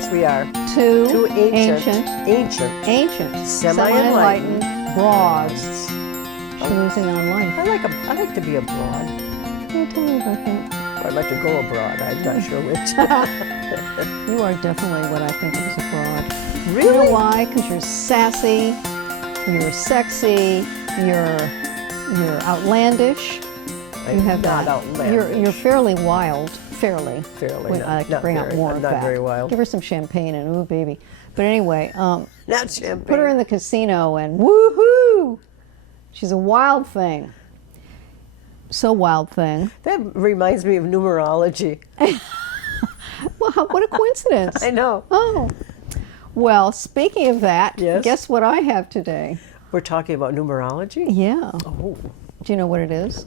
Yes, we are. Two ancient semi-enlightened broads. Schmoozing on life. I like to be a broad. Can you tell me about that? Or I'd like to go abroad. I'm not sure which. You are definitely what I think of as a broad. Really? You know why? Because you're sassy, you're sexy, you're outlandish. You have that. Outlandish. You're fairly wild. Fairly. Fairly. I like to bring out more of that. Not very wild. Give her some champagne and ooh, baby. But anyway, not champagne. Put her in the casino and woohoo! She's a wild thing. So wild thing. That reminds me of numerology. Well, what a coincidence. I know. Oh. Well, speaking of that, yes? Guess what I have today? We're talking about numerology? Yeah. Oh. Do you know what it is?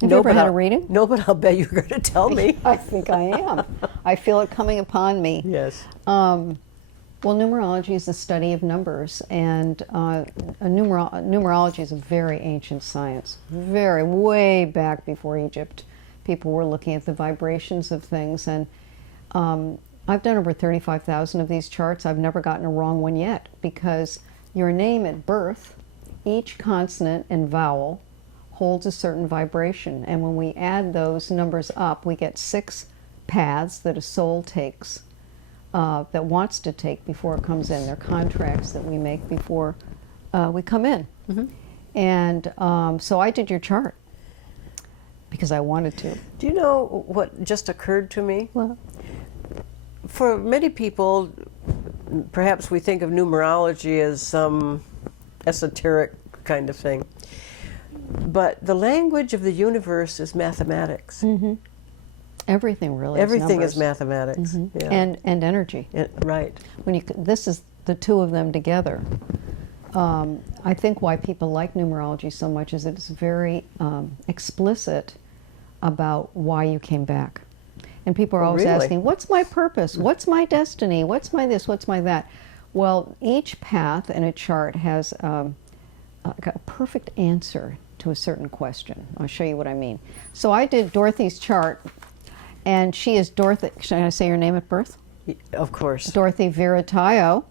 Have you ever had a reading? No, but I'll bet you're going to tell me. I think I am. I feel it coming upon me. Yes. Well, numerology is the study of numbers, and numerology is a very ancient science. Way back before Egypt, people were looking at the vibrations of things, and I've done over 35,000 of these charts. I've never gotten a wrong one yet, because your name at birth, each consonant and vowel holds a certain vibration, and when we add those numbers up, we get 6 paths that a soul takes, that wants to take before it comes in. They're contracts that we make before we come in. Mm-hmm. And so I did your chart because I wanted to. Do you know what just occurred to me? Well, for many people, perhaps we think of numerology as some esoteric kind of thing. But the language of the universe is mathematics. Mm-hmm. Everything really. Everything is mathematics. Mm-hmm. Yeah. And energy. Right. When this is the two of them together. I think why people like numerology so much is it's very explicit about why you came back. And people are always asking, what's my purpose? What's my destiny? What's my this? What's my that? Well, each path in a chart has a perfect answer to a certain question. I'll show you what I mean. So I did Dorothy's chart, and she is Dorothy. Should I say your name at birth? Of course. Dorthy Viratayo.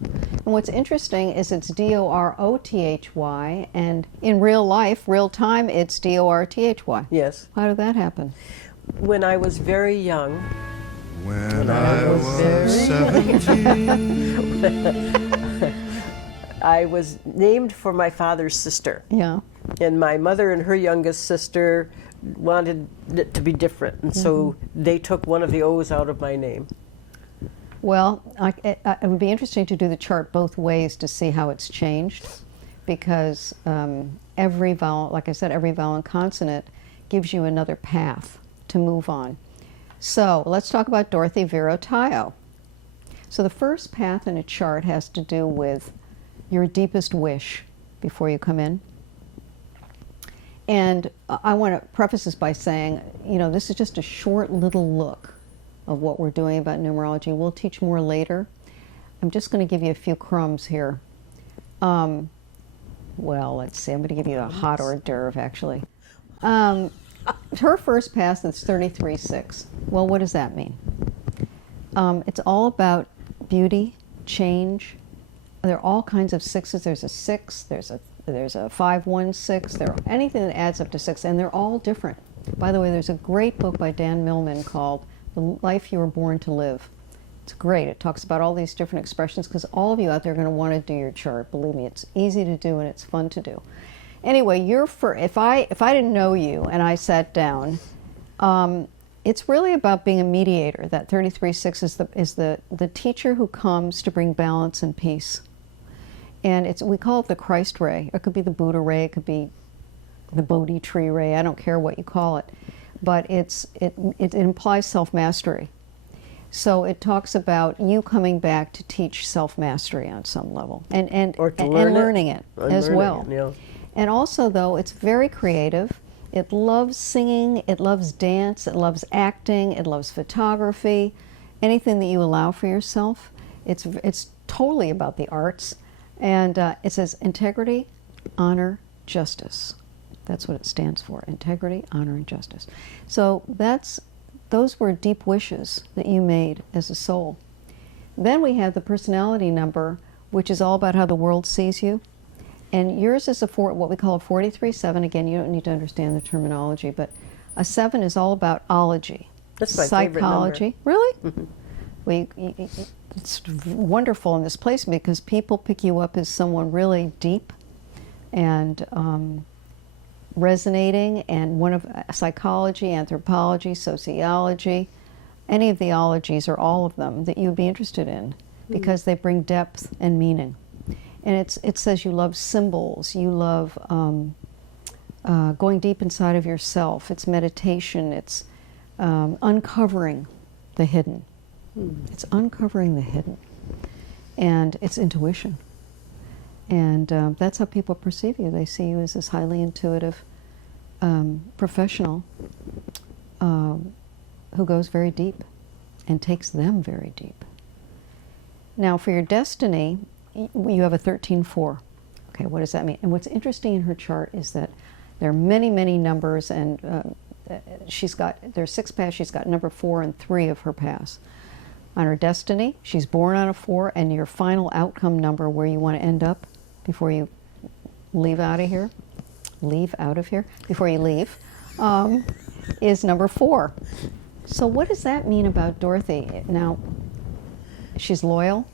And what's interesting is it's D-O-R-O-T-H-Y, and in real life, real time, it's D-O-R-T-H-Y. Yes. How did that happen? When I was very young. When I was 17. I was named for my father's sister. Yeah. And my mother and her youngest sister wanted it to be different, and so they took one of the O's out of my name. Well, it would be interesting to do the chart both ways to see how it's changed, because every vowel, like I said, every vowel and consonant gives you another path to move on. So let's talk about Dorthy Viratayo. So the first path in a chart has to do with your deepest wish before you come in. And I want to preface this by saying, you know, this is just a short little look of what we're doing about numerology. We'll teach more later. I'm just going to give you a few crumbs here. Well, let's see. I'm going to give you a hot hors d'oeuvre, actually. Her first pass is 33-6. Well, what does that mean? It's all about beauty, change. There are all kinds of sixes. There's a 6. There's a 5-1-6. There anything that adds up to 6, and they're all different. By the way, there's a great book by Dan Millman called The Life You Were Born to Live. It's great. It talks about all these different expressions, because all of you out there are going to want to do your chart. Believe me, it's easy to do and it's fun to do. Anyway, if I didn't know you and I sat down, it's really about being a mediator. That 33-6 is the teacher who comes to bring balance and peace. And we call it the Christ ray. It could be the Buddha ray. It could be the Bodhi tree ray. I don't care what you call it, but it implies self-mastery. So it talks about you coming back to teach self-mastery on some level, and learning it as well. Yeah. And also, though, it's very creative. It loves singing. It loves dance. It loves acting. It loves photography. Anything that you allow for yourself. It's totally about the arts. And it says integrity, honor, justice. That's what it stands for, integrity, honor, and justice. So those were deep wishes that you made as a soul. Then we have the personality number, which is all about how the world sees you. And yours is what we call a 43-7. Again, you don't need to understand the terminology, but a 7 is all about ology. That's my favorite number. Psychology. Really? It's wonderful in this place because people pick you up as someone really deep and resonating, and one of psychology, anthropology, sociology, any of the ologies or all of them that you would be interested in because they bring depth and meaning. And it says you love symbols, you love going deep inside of yourself. It's meditation, it's uncovering the hidden. It's uncovering the hidden. And it's intuition. And that's how people perceive you. They see you as this highly intuitive professional who goes very deep and takes them very deep. Now, for your destiny, you have a 13-4. Okay, what does that mean? And what's interesting in her chart is that there are many, many numbers, and there's 6 paths. She's got number 4 and 3 of her paths. On her destiny, she's born on a 4, and your final outcome number where you want to end up before you leave out of here, before you leave, is number 4. So what does that mean about Dorothy? Now, she's loyal.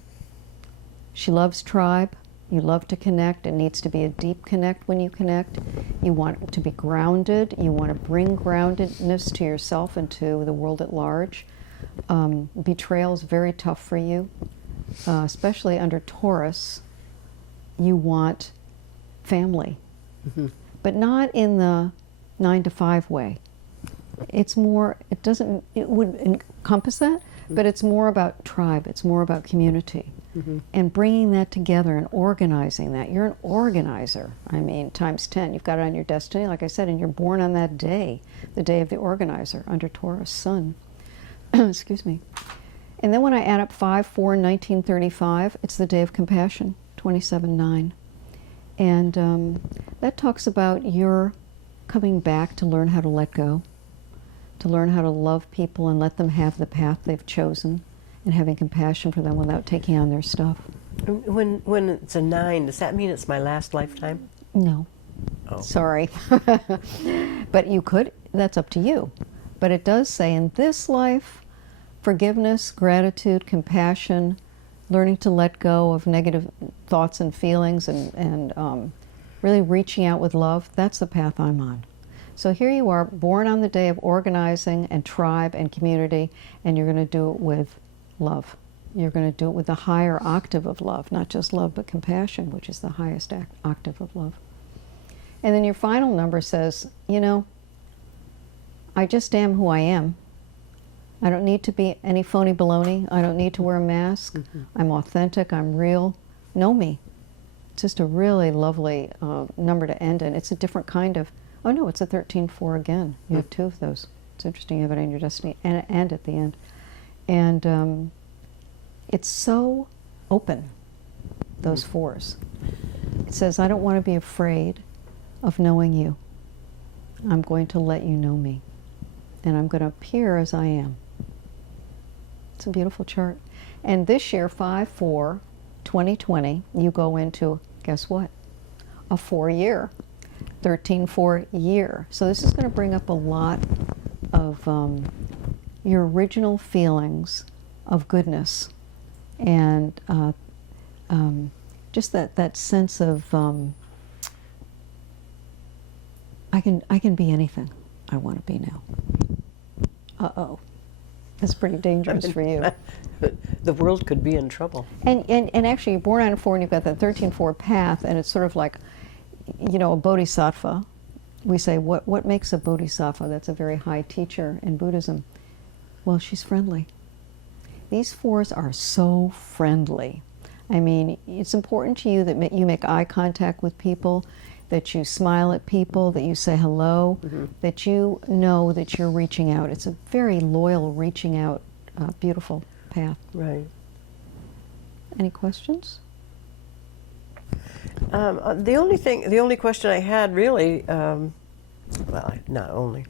She loves tribe. You love to connect. It needs to be a deep connect when you connect. You want to be grounded. You want to bring groundedness to yourself and to the world at large. Betrayal is very tough for you, especially under Taurus. You want family, but not in the 9-to-5 way. It's more, it would encompass that, but it's more about tribe, it's more about community. And bringing that together and organizing that. You're an organizer, I mean, times 10. You've got it on your destiny, like I said, and you're born on that day, the day of the organizer, under Taurus sun. Excuse me. And then when I add up 5-4-1935, it's the day of compassion, 27-9. And that talks about your coming back to learn how to let go, to learn how to love people and let them have the path they've chosen, and having compassion for them without taking on their stuff. When it's a 9, does that mean it's my last lifetime? No. Oh. Sorry. But you could, that's up to you. But it does say in this life, forgiveness, gratitude, compassion, learning to let go of negative thoughts and feelings, and really reaching out with love, that's the path I'm on. So here you are, born on the day of organizing and tribe and community, and you're going to do it with love. You're going to do it with the higher octave of love, not just love, but compassion, which is the highest octave of love. And then your final number says, you know, I just am who I am. I don't need to be any phony baloney. I don't need to wear a mask. I'm authentic. I'm real. Know me. It's just a really lovely number to end in. It's a different kind of, oh no, it's a 13-4 again. You have 2 of those. It's interesting you have it in your destiny and at the end. And it's so open, those 4s. It says, I don't want to be afraid of knowing you. I'm going to let you know me. And I'm going to appear as I am. It's a beautiful chart. And this year, 5-4-2020, you go into, guess what? A 4-year, 13-4 year. So this is going to bring up a lot of your original feelings of goodness and just that sense of I can be anything I want to be now. Uh-oh. That's pretty dangerous for you. The world could be in trouble. And actually, you're born on a 4, and you've got that 13-4 path, and it's sort of like, you know, a bodhisattva. We say, what makes a bodhisattva? That's a very high teacher in Buddhism. Well, she's friendly. These 4s are so friendly. I mean, it's important to you that you make eye contact with people, that you smile at people, that you say hello, that you know that you're reaching out. It's a very loyal, reaching out, beautiful path. Right. Any questions? The only question I had really, well, not only,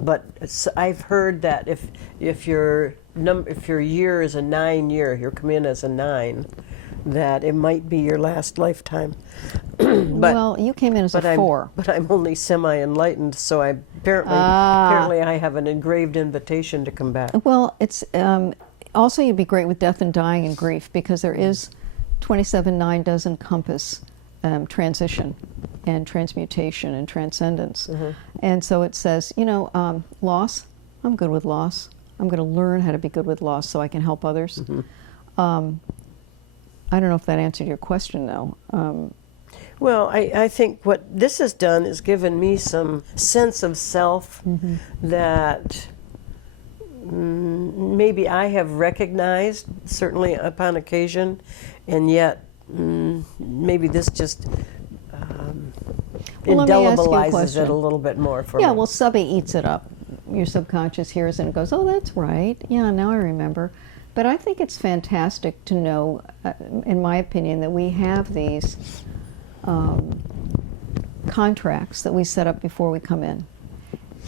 but I've heard that if your year is a 9 year, you come in as a 9, that it might be your last lifetime. Well, you came in as a 4. But I'm only semi-enlightened, so apparently I have an engraved invitation to come back. Well, it's also you'd be great with death and dying and grief, because there is 27/9 does encompass transition and transmutation and transcendence. And so it says, loss, I'm good with loss. I'm going to learn how to be good with loss so I can help others. I don't know if that answered your question, though. Well, I think what this has done is given me some sense of self that maybe I have recognized, certainly upon occasion, and yet maybe this just indelibilizes it a little bit more for me. Yeah, well, subby eats it up. Your subconscious hears it and goes, oh, that's right. Yeah, now I remember. But I think it's fantastic to know, in my opinion, that we have these contracts that we set up before we come in.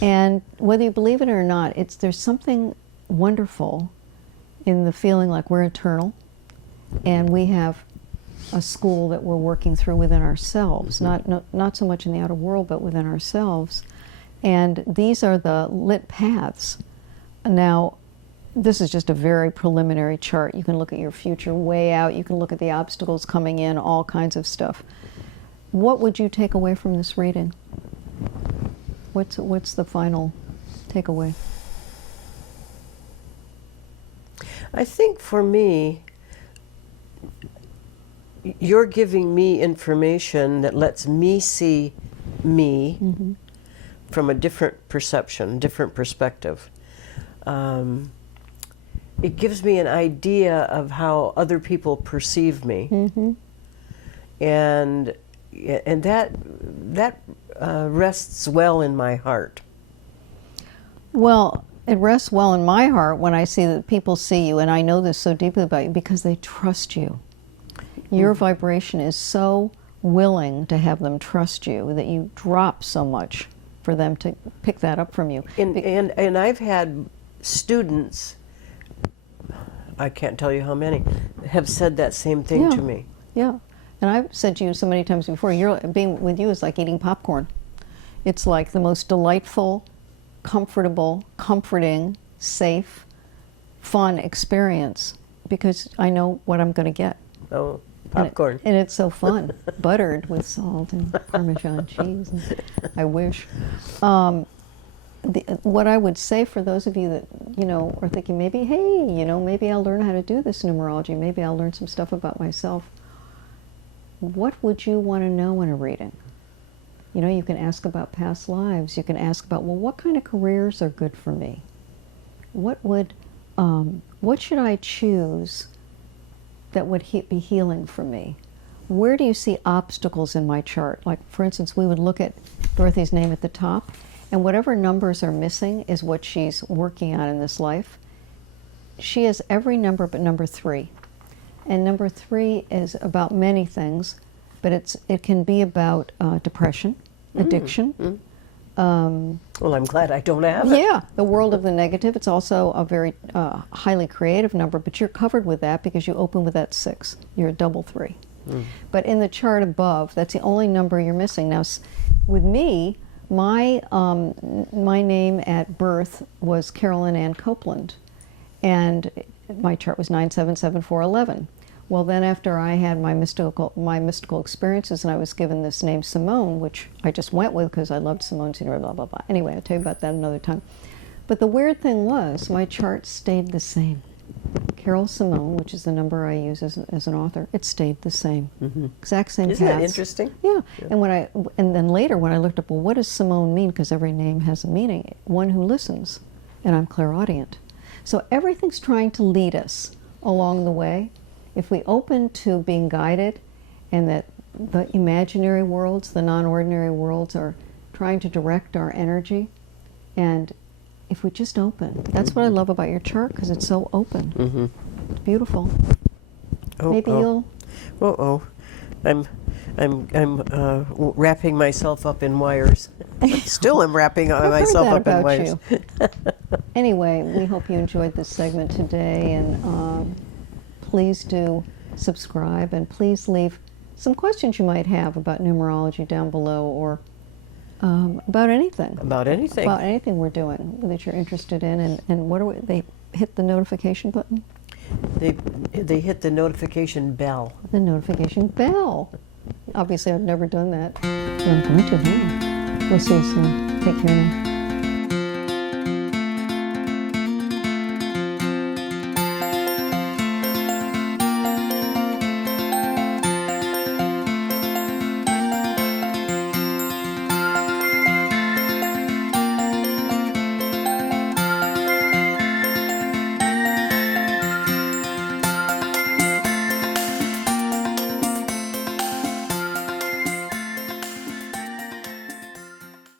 And whether you believe it or not, there's something wonderful in the feeling like we're eternal, and we have a school that we're working through within ourselves, not so much in the outer world, but within ourselves. And these are the lit paths. Now, this is just a very preliminary chart. You can look at your future way out. You can look at the obstacles coming in, all kinds of stuff. What would you take away from this reading? What's the final takeaway? I think for me, you're giving me information that lets me see me from a different perception, different perspective. It gives me an idea of how other people perceive me, and that rests well in my heart. Well, it rests well in my heart when I see that people see you, and I know this so deeply about you because they trust you. Your vibration is so willing to have them trust you that you drop so much for them to pick that up from you. And I've had students, I can't tell you how many, have said that same thing to me. Yeah. And I've said to you so many times before, being with you is like eating popcorn. It's like the most delightful, comfortable, comforting, safe, fun experience because I know what I'm going to get. Oh, popcorn. And it's so fun, buttered with salt and Parmesan cheese. And I wish. What I would say for those of you that, are thinking maybe, hey, maybe I'll learn how to do this numerology. Maybe I'll learn some stuff about myself. What would you want to know in a reading? You can ask about past lives. You can ask about, well, what kind of careers are good for me? What should I choose that would be healing for me? Where do you see obstacles in my chart? Like, for instance, we would look at Dorothy's name at the top, and whatever numbers are missing is what she's working on in this life. She has every number but number 3. And number 3 is about many things, but it can be about depression, addiction. Well, I'm glad I don't have it. Yeah, the world of the negative. It's also a very highly creative number, but you're covered with that because you open with that 6. You're a double 3. But in the chart above, that's the only number you're missing. Now, with me, my name at birth was Carolyn Ann Copeland, and my chart was 977411. Well, then after I had my mystical experiences and I was given this name Simone, which I just went with because I loved Simone's, blah, blah, blah. Anyway, I'll tell you about that another time. But the weird thing was my chart stayed the same. Carol Simone, which is the number I use as an author, it stayed the same. Exact same Isn't that paths. interesting? Yeah. And then later when I looked up, well, what does Simone mean? Because every name has a meaning. One who listens. And I'm clairaudient. So everything's trying to lead us along the way. If we open to being guided and that the imaginary worlds, the non-ordinary worlds are trying to direct our energy, and if we just open, that's what I love about your chart because it's so open. It's beautiful. Maybe you'll... I'm wrapping myself up in wires. Still am wrapping I've heard myself that up in about wires. you. Anyway, we hope you enjoyed this segment today, and please do subscribe, and please leave some questions you might have about numerology down below, or about anything. About anything. About anything we're doing that you're interested in, and what do they hit the notification button? They hit the notification bell. The notification bell. Obviously, I've never done that. But I'm going to now. We'll see you soon. Take care now.